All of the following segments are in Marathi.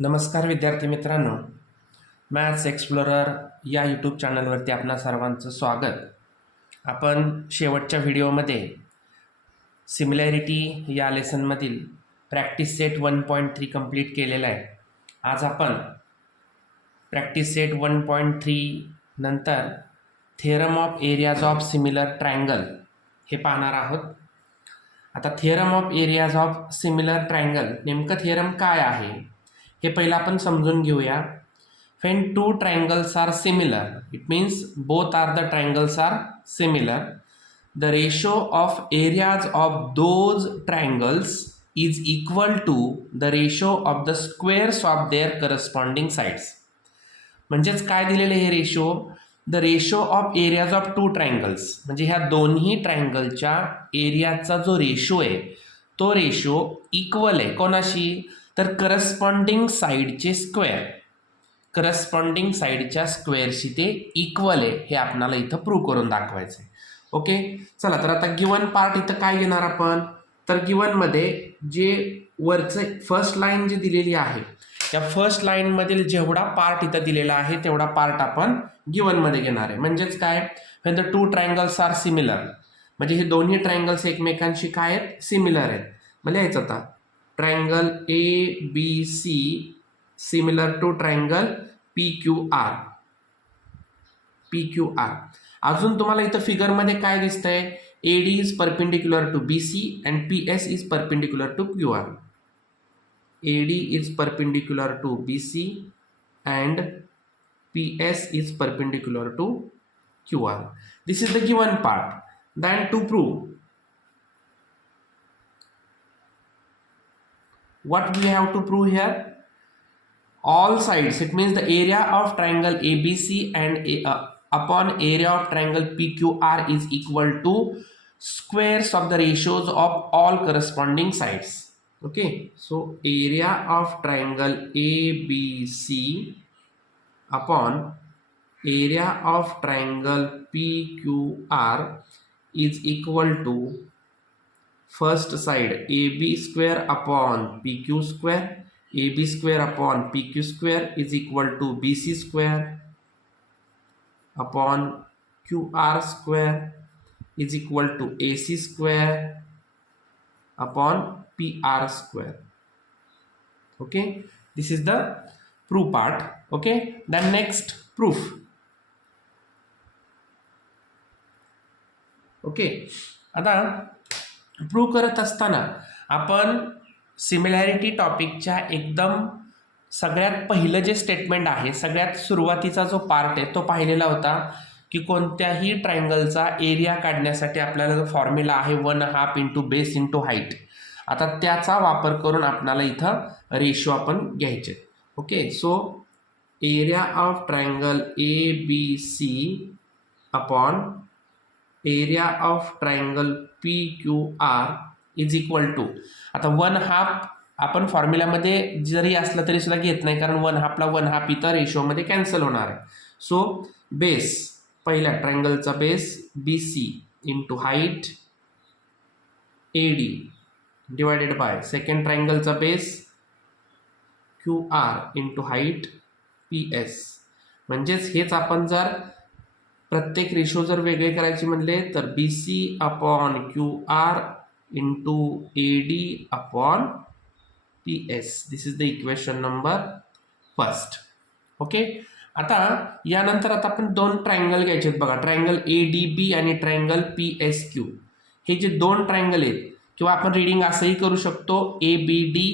नमस्कार विद्यार्थी मित्रांनो, मॅथ्स एक्सप्लोरर या यूट्यूब चॅनलवरती आपणा सर्वांचं स्वागत. आपण शेवटच्या व्हिडिओमध्ये सिमिलॅरिटी या लेसनमधील प्रॅक्टिस सेट 1.3 कंप्लीट केलेला आहे. आज आपण प्रॅक्टिस सेट 1.3 नंतर theorem of areas of similar triangle हे पाहणार आहोत. आता theorem of areas of similar triangle नेमकं थिअरम काय आहे हे पहिलं आपण समजून घेऊया. When two triangles are similar, it means both are the triangles are similar, the ratio of areas of those triangles is equal to the ratio of the squares of their corresponding sides. म्हणजेच काय दिलेले हे ratio? The ratio of areas of two triangles, म्हणजे ह्या दोन्ही ट्रायंगलच्या एरियाचा जो रेशो आहे तो रेशो इक्वल आहे कोणाशी? तर करस्पॉन्डिंग साईडचे स्क्वेअर, करस्पॉन्डिंग साईडच्या स्क्वेअरशी ते इक्वल आहे हे आपल्याला इथं प्रूव्ह करून दाखवायचं आहे. ओके, चला तर आता गिवन पार्ट इथं काय घेणार आपण? तर गिवनमध्ये जे वरचं फर्स्ट लाईन जी दिलेली आहे त्या फर्स्ट लाईनमधील जेवढा पार्ट इथं दिलेला आहे तेवढा पार्ट आपण गिवनमध्ये घेणार आहे. म्हणजेच काय? When the two triangles are similar, म्हणजे हे दोन्ही ट्रायंगल्स एकमेकांशी काय आहेत? सिमिलर आहेत. मग लिहायचं आता triangle ABC similar to triangle PQR. अजून तुम्हाला इथं फिगरमध्ये काय दिसतंय? AD is perpendicular to BC and PS is perpendicular to QR. AD is perpendicular to BC and PS is perpendicular to QR. This is the given part. Then to prove, what we have to prove here? All sides, it means the area of triangle ABC and upon area of triangle PQR is equal to squares of the ratios of all corresponding sides. Okay, so area of triangle ABC upon area of triangle PQR is equal to first side AB square upon PQ square. AB square upon PQ square is equal to BC square upon QR square is equal to AC square upon PR square. Okay, this is the proof part. Okay, then next proof. Okay, आता प्रूव्ह करत असताना आपण सिमिलॅरिटी टॉपिकच्या एकदम सगळ्यात पहिलं जे स्टेटमेंट आहे, सगळ्यात सुरुवातीचा जो पार्ट आहे तो पाहिलेला होता की कोणत्याही ट्रायंगलचा एरिया काढण्यासाठी आपल्याला जो फॉर्म्युला आहे 1/2 इंटू बेस इंटू हाईट, आता त्याचा वापर करून आपल्याला इथं रेशो आपण घ्यायचे. Okay, so area of triangle ABC upon area of triangle PQR is equal to, आता 1/2 आपण फॉर्म्युल्यामध्ये जरी असलं तरी सुद्धा घेत नाही, कारण 1/2 ला 1/2 इथं रेशोमध्ये कॅन्सल होणार आहे. सो बेस, पहिल्या ट्रायंगलचा base BC into height AD divided by second ट्रायंगलचा base QR into height PS. म्हणजेच हेच आपण जर प्रत्येक रेशो जर वेगळे करायचे म्हणले तर BC upon QR into AD upon PS. This is the equation number first. Okay, आता यानंतर आता आपण दोन ट्रायंगल घ्यायचे आहेत बघा, ट्रायंगल ADB आणि ट्रायंगल PSQ. हे जे दोन ट्रायंगल आहेत, किंवा आपण रीडिंग असंही करू शकतो ABD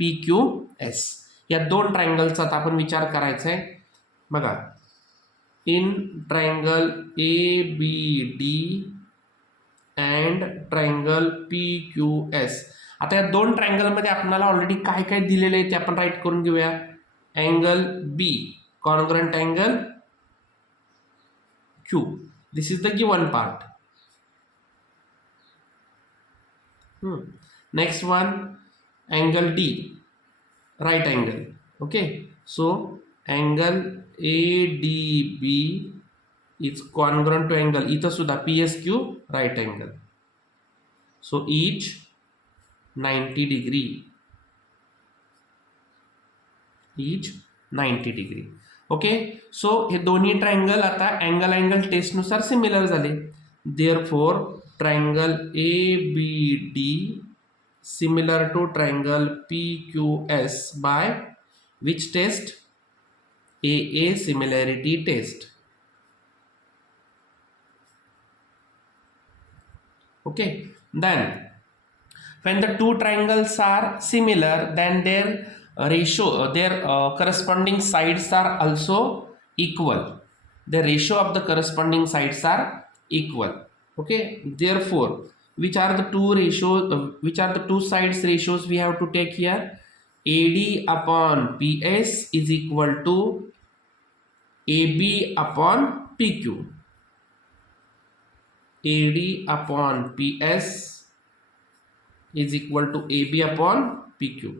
PQS. या दोन ट्रायंगलचा आता आपण विचार करायचा आहे बघा. In triangle ABD and triangle PQS. आता या दोन ट्रायंगलमध्ये आपल्याला ऑलरेडी काय काय दिलेलं आहे ते आपण राईट करून घेऊया. Angle B congruent angle Q. This is the given part. Next one angle D right angle. Okay, so angle ADB is congruent to angle, इथं सुद्धा PSQ right angle, so each 90 degree. Each 90 degree. Okay, so हे दोन्ही ट्रायंगल आता अँगल टेस्टनुसार सिमिलर झाले. Therefore triangle A B D similar to triangle P Q S by which test? AA similarity test. Okay, then when the two triangles are similar, then their ratio, their corresponding sides are also equal. The ratio of the corresponding sides are equal. Okay, therefore which are the two ratios, which are the two sides ratios we have to take here? AD upon PS is equal to AB upon PQ. AD upon PS is equal to AB upon PQ.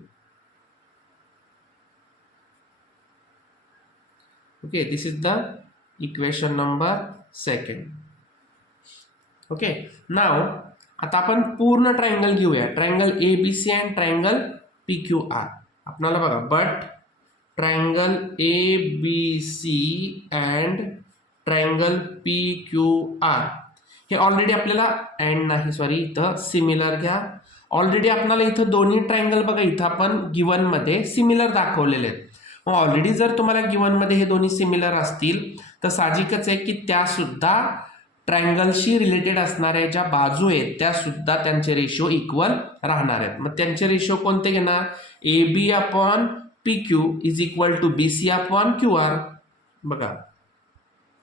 Okay, this is the equation number 2. Okay, now आता आपण पूर्ण ट्रायंगल घेऊया. Triangle ABC and triangle PQR. आपल्याला बघा, but triangle ABC and triangle PQR हे ऑलरेडी आपल्याला अँड नाही, सॉरी, इथं सिमिलर घ्या. ऑलरेडी आपल्याला इथं दोन्ही ट्रायंगल बघा, इथं आपण गिवनमध्ये सिमिलर दाखवलेले आहेत. मग ऑलरेडी जर तुम्हाला गिवनमध्ये हे दोन्ही सिमिलर असतील तर साहजिकच आहे की त्यासुद्धा ट्रायंगलशी रिलेटेड असणाऱ्या ज्या बाजू आहेत त्या सुद्धा त्यांचे रेशो इक्वल राहणार आहेत. मग त्यांचे रेशो कोणते घेणार? AB upon PQ is equal to BC upon QR. बघा,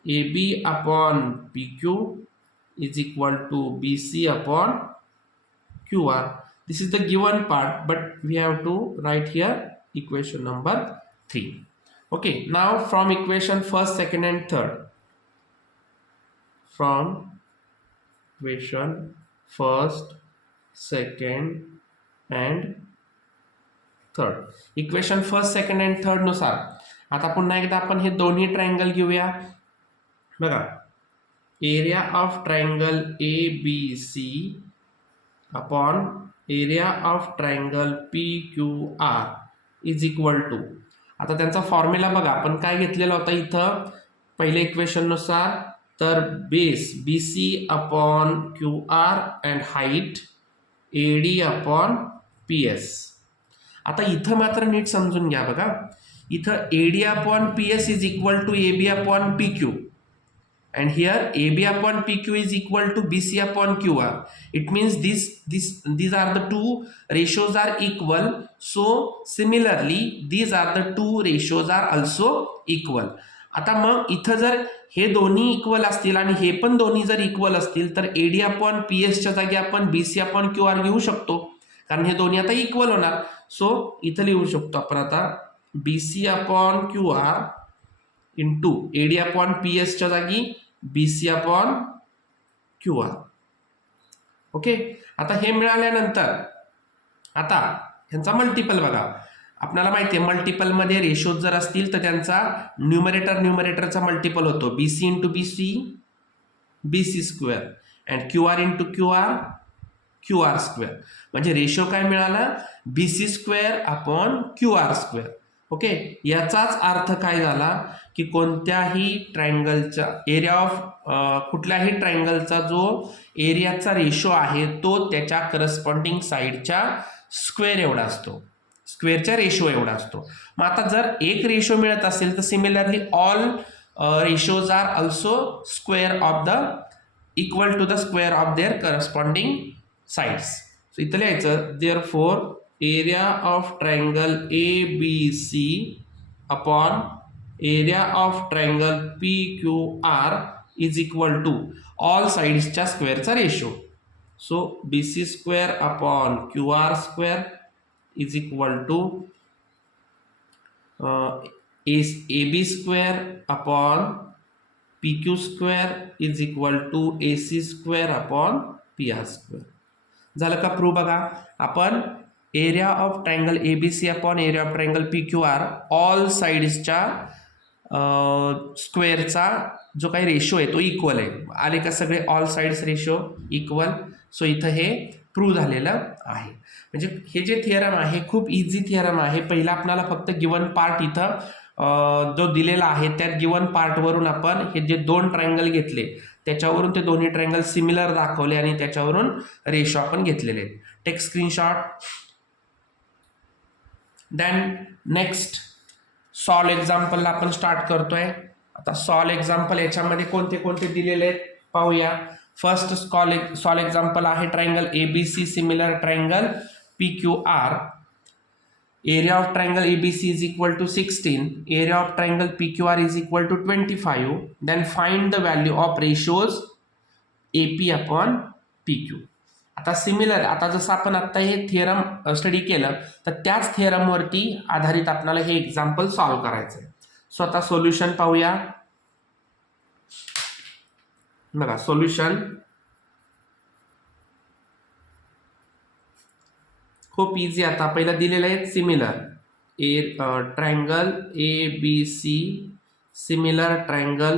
AB upon PQ is equal to BC upon QR. This is the given part, but we have to write here equation number 3. Okay, now from equation first, second and third. From equation first, second and third. Equation first, second and third नुसार आता पुन्हा एकदा आपण हे दोन्ही ट्रायंगल घेऊया. बघा, area of triangle ABC upon area of triangle PQR is equal to, आता त्यांचा फॉर्म्युला बघा, आपण काय घेतलेला होता इथं पहिल्या इक्वेशन नुसार, तर base BC upon QR and height AD upon PS. आता इथं मात्र नीट समजून घ्या. बघा, इथं AD upon PS is equal to AB upon PQ. And here AB upon PQ is equal to BC upon QR. It means these are the two ratios are equal. So similarly these are the two ratios are also equal. आता मग इथं जर हे दोन्ही इक्वल असतील आणि हे पण दोन्ही जर इक्वल असतील तर AD अपॉन PS च्या जागी आपण BC अपॉन QR घेऊ शकतो, कारण हे दोन्ही आता इक्वल होणार. सो इथं लिहू शकतो आपण आता BC upon QR into AD upon PS च्या जागी BC अपॉन QR. ओके, आता हे मिळाल्यानंतर आता ह्यांचा मल्टिपल बघा. आपल्याला माहिती आहे मल्टिपलमध्ये रेशोज जर असतील तर त्यांचा न्यूमरेटरचा मल्टिपल होतो BC into BC, BC square, and QR into QR square. म्हणजे रेशो काय मिळाला? BC square upon QR square. Okay, याचाच अर्थ काय झाला की कोणत्याही ट्रायंगलचा एरिया ऑफ कुठल्याही ट्रायंगलचा जो एरियाचा रेशो आहे तो त्याच्या करस्पॉन्डिंग साईडच्या स्क्वेअर एवढा असतो, स्क्वेअरच्या रेशो एवढा असतो. मग आता जर एक रेशो मिळत असेल तर similarly all ratios are also square of the equal to the square of their corresponding sides. So इथं लिहायचं therefore area of triangle ABC upon area of triangle PQR is equal to all साइड्सच्या स्क्वेअरचा ratio. So BC square upon QR square is equal to AB square upon PQ square is equal to AC square upon PR square. झालं का प्रूव्ह? बघा, आपण area of triangle ABC upon area of triangle PQR all साइड्सच्या स्क्वेअरचा जो काही रेशो आहे तो इक्वल आहे. आले का सगळे all sides ratio equal? So इथं हे प्रूव्ह झालेलं आहे. म्हणजे हे जे थिअरम आहे खूप इझी थिअरम आहे. पहिला आपल्याला फक्त गिवन पार्ट इथं जो दिलेला आहे त्या गिवन पार्टवरून आपण हे जे दोन ट्रायंगल घेतले त्याच्यावरून ते दोन्ही ट्रायंगल सिमिलर दाखवले आणि त्याच्यावरून रेशो आपण घेतलेले आहेत. Take screenshot. Then next solve एक्झाम्पलला आपण स्टार्ट करतोय. आता सॉल्व एक्झाम्पल याच्यामध्ये कोणते कोणते दिलेले आहेत पाहूया. फर्स्ट सॉल्व एक्झाम्पल आहे triangle ABC similar triangle PQR. Area of triangle ABC is equal to 16. Area of triangle PQR is equal to 25. Then find the value of ratios AP upon PQ. आता सिमिलर, आता जसं आपण आता हे थिअरम स्टडी केलं तर त्याच थिअरमवरती आधारित आपल्याला हे एक्झाम्पल सॉल्व करायचं आहे. सो आता सोल्युशन पाहूया. बघा सोल्युशन खूप इझी. आता पहिलं दिलेलं आहे similar triangle ABC similar triangle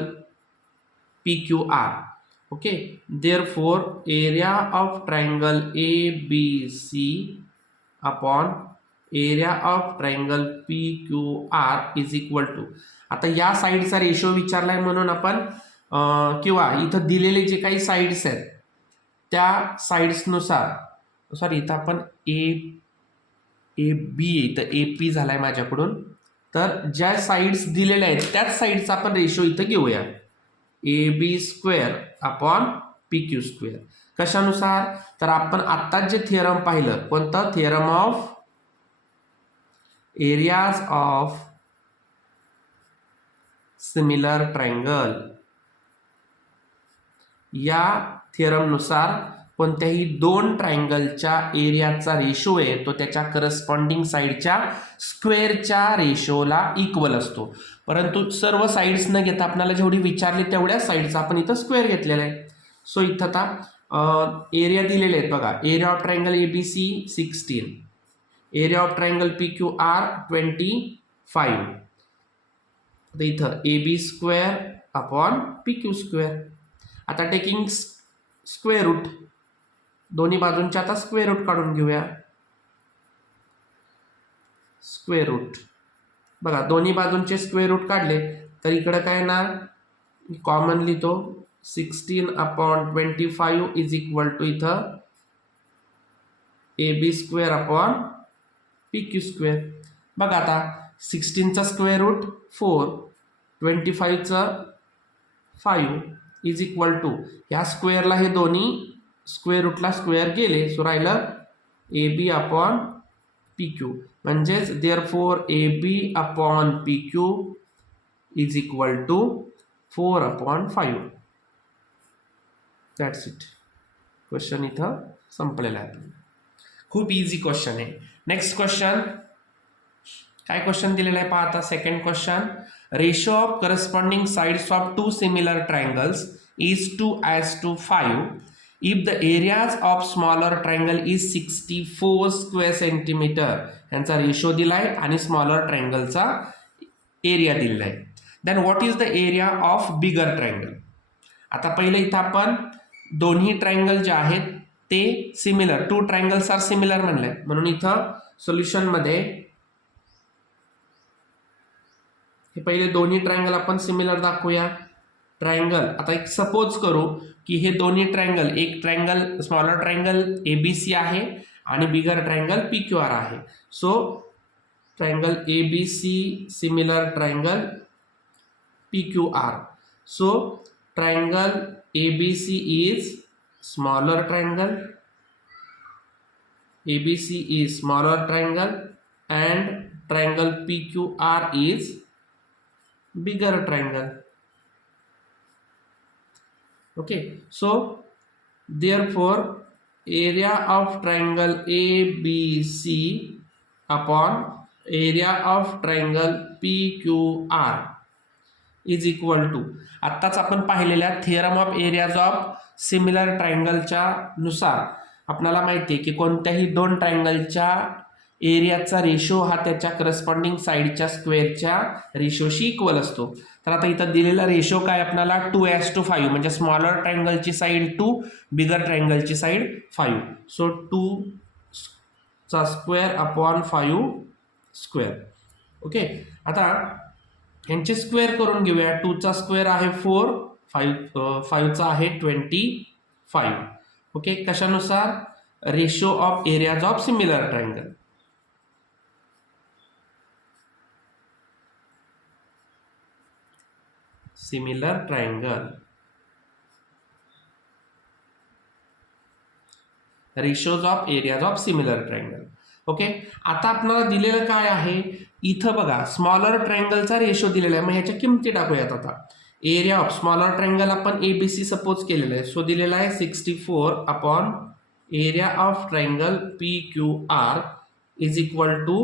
PQR. Okay, therefore area of triangle ABC upon area of triangle PQR is equal to. आता या साईडचा रेशो विचारलाय म्हणून आपण किंवा इथं दिलेले जे काही साईड्स आहेत त्या साईड्सनुसार, सॉरी इथं आपण AB इथं AP झालाय माझ्याकडून, तर ज्या साईड्स दिलेल्या आहेत त्याच साईडचा आपण रेशो इथं घेऊया. AB square upon PQ square. कशानुसार, तर आपण आत्ताच जे थिअरम पाहिलं, कोणतं theorem of areas of similar triangle, या थिअरमनुसार कोणत्याही दोन ट्रायंगलच्या एरियाचा रेशो आहे तो त्याच्या करस्पॉन्डिंग साईडच्या स्क्वेअरच्या रेशोला इक्वल असतो. परंतु सर्व साईड्स न घेता आपल्याला जेवढी विचारली तेवढ्या साईडचा आपण इथं स्क्वेअर घेतलेला आहे. सो इथं आता एरिया दिलेले आहेत बघा. Area of triangle ABC 16, area of triangle PQR 25. तर इथं AB square upon PQ square. आता टेकिंग स्क्वेअर रूट, दोन्ही बाजूंचे आता स्क्वेअर रूट काढून घेऊया. स्क्वेअर रूट बघा, दोन्ही बाजूंचे स्क्वेअर रूट काढले तर इकडे काय येणार, कॉमन लिहितो 16 अपॉन 25 इज इक्वल टू इथं AB square upon PQ square. बघा आता 16चा स्क्वेअर रूट 4, 25चा 5 इज इक्वल टू, ह्या स्क्वेअरला हे दोन्ही स्क्वेअर रूटला स्क्वेअर गेले, सो राहिलं AB अपॉन PQ. म्हणजेच therefore AB upon PQ is equal to 4 upon 5. That's it. Question इथं संपलेला आहे. खूप इझी क्वेश्चन आहे. नेक्स्ट क्वेश्चन, काय क्वेश्चन दिलेला आहे पहा आता. Second question, ratio of corresponding sides of two similar triangles is 2:5 if the areas of smaller triangle is 64 square centimeter. यांचा रेशो दिलाय आणि स्मॉलर ट्रायंगलचा एरिया दिलाय. Then what is the area of bigger triangle. आता पहिले इथं आपण दोन्ही ट्रायंगल जे आहेत ते similar, two triangles are similar म्हणलंय, म्हणून इथं सोल्युशन मध्ये हे पहिले दोन्ही ट्रायंगल आपण सिमिलर दाखवूया. ट्रायंगल, आता एक सपोज करू की हे दोन्ही ट्रायंगल, एक ट्रायंगल स्मॉलर ट्रायंगल ABC आहे आणि बिगर ट्रायंगल PQR आहे. So triangle ABC similar triangle PQR. So triangle ABC is smaller triangle, ABC is smaller triangle and triangle PQR is bigger triangle. Okay, so therefore area of triangle ABC upon area of triangle PQR is equal to, आत्ताच आपण पाहिलेल्या theorem of areas of similar ट्रायंगलच्या नुसार आपल्याला माहिती आहे की कोणत्याही दोन ट्रायंगलच्या एरियाचा रेशो हा त्याच्या करस्पॉन्डिंग साईडच्या स्क्वेअरच्या रेशोशी इक्वल असतो. तर आता इथं दिलेला रेशो काय आपल्याला 2:5 म्हणजे स्मॉलर ट्रायंगलची साईड 2, बिगर ट्रायंगलची साईड 5. सो 2 चा स्क्वेअर अपॉन 5 स्क्वेअर. ओके, आता यांचे स्क्वेअर करून घेऊया. 2 चा स्क्वेअर आहे 4, 5 चा आहे 25. ओके, कशानुसार? Ratio of areas of similar triangle. Similar triangle ratios of areas of similar triangle. Okay, आता आपल्याला दिलेलं काय आहे इथं बघा, स्मॉलर ट्रायंगलचा रेशो दिलेला आहे. मग ह्याच्या किमती टाकूयात. आता एरिया ऑफ स्मॉलर ट्रायंगल आपण ABC सपोज केलेलं आहे. सो दिलेला आहे 64 upon area of triangle PQR is equal to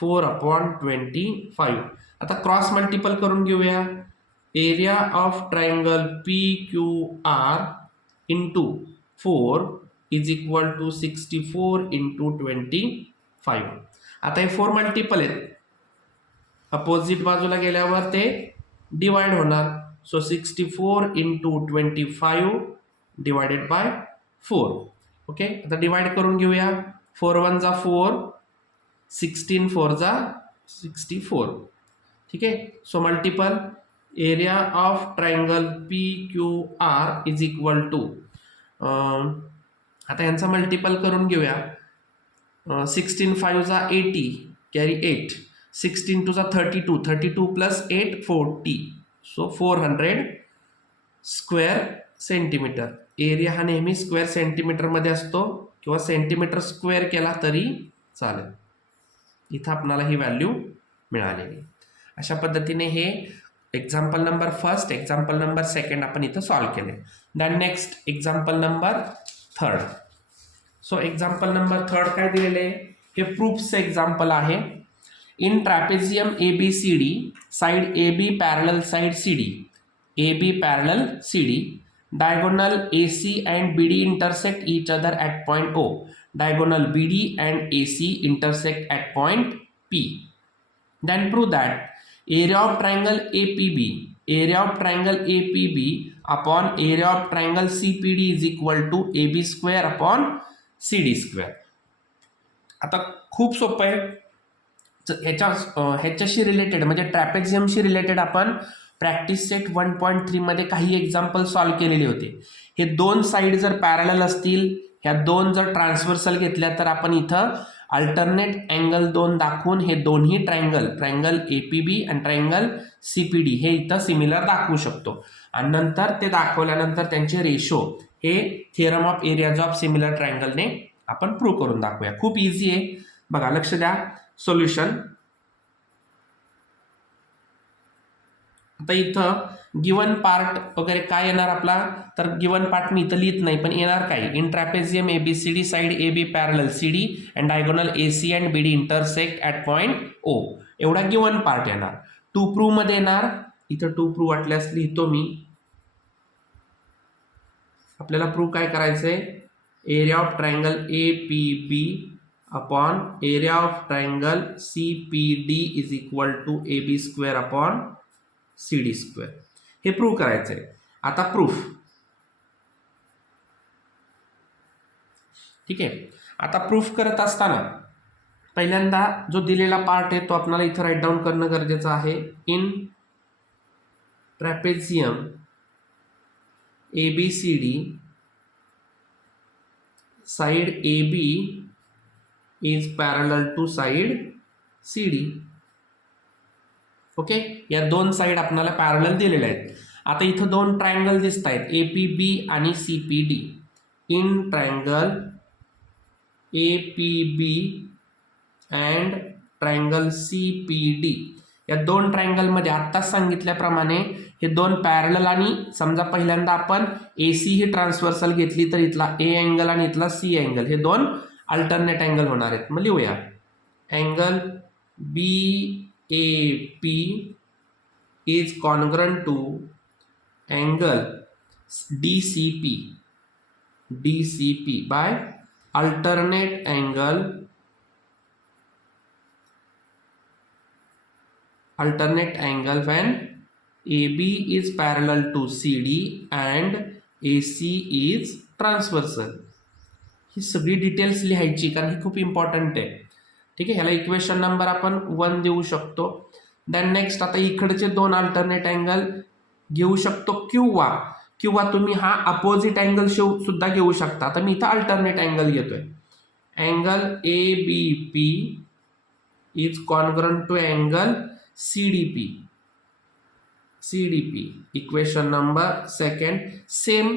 4 upon 25. आता क्रॉस मल्टिपल करून घेऊया. Area of triangle PQR into 4 is equal to 64 into 25. आता हे 4 मल्टिपल आहेत, अपोजिट बाजूला गेल्यावर ते डिवाइड होणार. So 64 into 25 divided by 4. Okay, आता डिवाइड करून घेऊया. 4 1 जा 4, 16 4 जा 64. ठीक आहे, so multiple area of triangle PQR is equal to, आता यांचा मल्टिपल करून घेऊया. 16 5 जा 80, कॅरी 8, 16 2 जा 32, 32 plus 8 40. So 400 square centimetre. Area हा नेहमी स्क्वेअर सेंटीमीटरमध्ये असतो किंवा सेंटीमीटर स्क्वेअर केला तरी चालेल. इथं आपल्याला ही व्हॅल्यू मिळालेली. अशा पद्धतीने हे example number first, example number second आपण इथं सॉल्व्ह केले. Then next example number third. So example number third काय दिलेले आहे? हे प्रूफचं एक्झाम्पल आहे. In trapezium ABCD, side AB parallel side CD, AB parallel CD, diagonal AC and BD intersect each other at point O, diagonal BD and AC intersect at point P. Then prove that area of triangle APB upon area of triangle CPD is equal to AB square upon CD square. आता खूप सोपं आहे. ह्याच्याशी रिलेटेड म्हणजे ट्रॅपेझियमशी रिलेटेड आपण प्रॅक्टिस सेट 1.3 मध्ये काही एक्झाम्पल सॉल्व्ह केलेले होते. हे दोन साईड जर पॅरलल असतील, ह्या दोन जर ट्रान्सव्हर्सल घेतल्या, तर आपण इथं अल्टरनेट अँगल 2 दाखवून हे दोन्ही ट्रायंगल APB आणि ट्रायंगल CPD हे इथं सिमिलर दाखवू शकतो. आणि नंतर ते दाखवल्यानंतर त्यांचे रेशो हे theorem of areas of similar ट्रायंगलने आपण प्रूव्ह करून दाखवूया. खूप इझी आहे बघा, लक्ष द्या. सोल्युशन. आता इथं गिवन पार्ट वगैरे काय येणार आपला, तर गिवन पार्ट मी इथं लिहित नाही, पण येणार काय? In trapezium ABCD side AB parallel CD and diagonal AC and BD intersect at point O, एवढा गिवन पार्ट येणार. टू प्रूव्ह मध्ये येणार. इथं टू प्रूव्ह वाटल्यास लिहितो मी. आपल्याला प्रूव्ह काय करायचंय? Area of triangle APB upon area of triangle CPD is equal to AB square upon CD square. हे प्रूव्ह करायचं आहे. आता प्रूफ. ठीक आहे, आता प्रूफ करत असताना पहिल्यांदा जो दिलेला पार्ट आहे तो आपल्याला इथं राईट डाऊन करणं गरजेचं आहे. In trapezium ABCD side AB is parallel to side CD. Okay, या दोन साइड आपल्याला पॅरलल दिलेल्या आहेत. आता इथं दोन ट्रायंगल दिसत आहेत, APB आणि CPD. In triangle APB and triangle CPD, या दोन ट्रायंगल मध्ये आत्ताच सांगितल्याप्रमाणे हे दोन पॅरलल, आणि समजा पहिल्यांदा आपण AC ही ट्रान्सव्हर्सल घेतली तर इथला A अँगल आणि इथला C अँगल हे दोन अल्टरनेट अँगल होणार आहेत. मग लिहूया. Angle BAP is congruent to angle DCP by alternate angle alternate angle when AB is parallel to CD and AC is transversal. ही सगळी डिटेल्स लिहायची कारण ही खूप इम्पॉर्टंट आहे. ठीक आहे, ह्याला इक्वेशन नंबर आपण 1 देऊ शकतो. देन नेक्स्ट आता इकडचे दोन अल्टरनेट अँगल घेऊ शकतो किंवा तुम्ही हा अपोजिट अँगल सुद्धा घेऊ शकता. आता मी इथं अल्टरनेट अँगल घेतोय. Angle ABP is congruent to angle CDP. Equation number second, same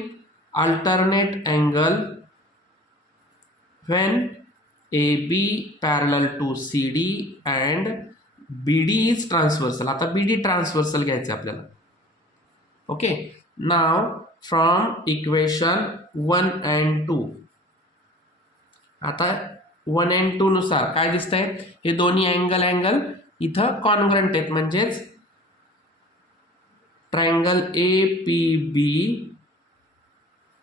alternate angle when AB parallel to CD and BD is transversal. आता BD ट्रान्सवर्सल घ्यायचं आपल्याला. Okay, now from equation 1 and 2. आता 1 and 2 नुसार काय दिसतंय, हे दोन्ही अँगल इथं कॉन्ग्रंट आहेत, म्हणजेच triangle APB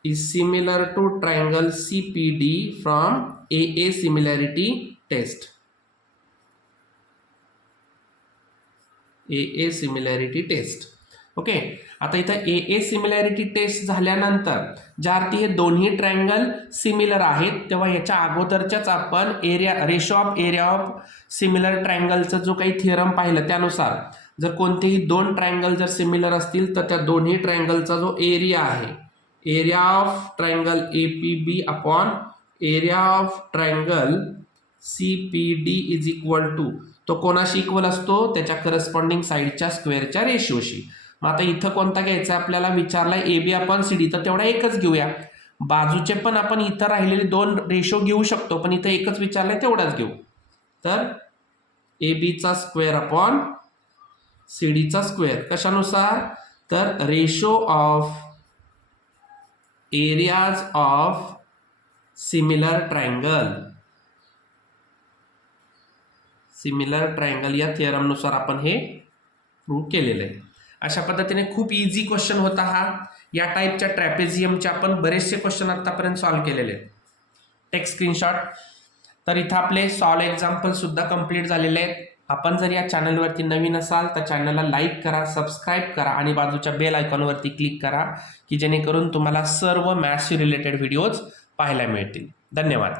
is similar to triangle CPD from AA similarity test. Okay, आता इथं AA सिमिलॅरिटी टेस्ट झाल्यानंतर ज्या अर्थी हे दोन्ही ट्रायंगल सिमिलर आहेत तेव्हा याच्या अगोदरच्याच आपण ratio of area of similar ट्रायंगलचा जो काही थिअरम पाहिलं त्यानुसार जर कोणतेही दोन ट्रायंगल जर सिमिलर असतील तर त्या दोन्ही ट्रायंगलचा जो एरिया आहे, area of triangle APB upon area of triangle CPD is equal to, तो कोणाशी इक्वल असतो, त्याच्या करस्पॉन्डिंग साईडच्या स्क्वेअरच्या रेशिओशी. मग आता इथं कोणता घ्यायचा आपल्याला विचारलाय, AB अपॉन CD, तर तेवढा एकच घेऊया. बाजूचे पण आपण इथं राहिलेले दोन रेशो घेऊ शकतो पण इथं एकच विचारलंय तेवढाच घेऊ. तर ABचा स्क्वेअर अपॉन CDचा स्क्वेअर कशानुसार, तर ratio of areas of similar triangle या थिअरम नुसार आपण हे प्रूव्ह केलेलं आहे. अशा पद्धतीने खूप इझी क्वेश्चन होता हा. या टाईपच्या ट्रॅपेझियमचे आपण बरेचसे क्वेश्चन आतापर्यंत सॉल्व्ह केलेले आहेत. Take screenshot. तर इथं आपले सॉल्व एक्झाम्पल सुद्धा कंप्लीट झालेले आहेत. आपण जर या चॅनलवरती नवीन असाल तर चॅनलला लाईक करा, सबस्क्राईब करा आणि बाजूच्या बेल आयकॉनवरती क्लिक करा की जेणेकरून तुम्हाला सर्व मॅथ्सशी रिलेटेड व्हिडिओज पाहायला मिळतील. धन्यवाद.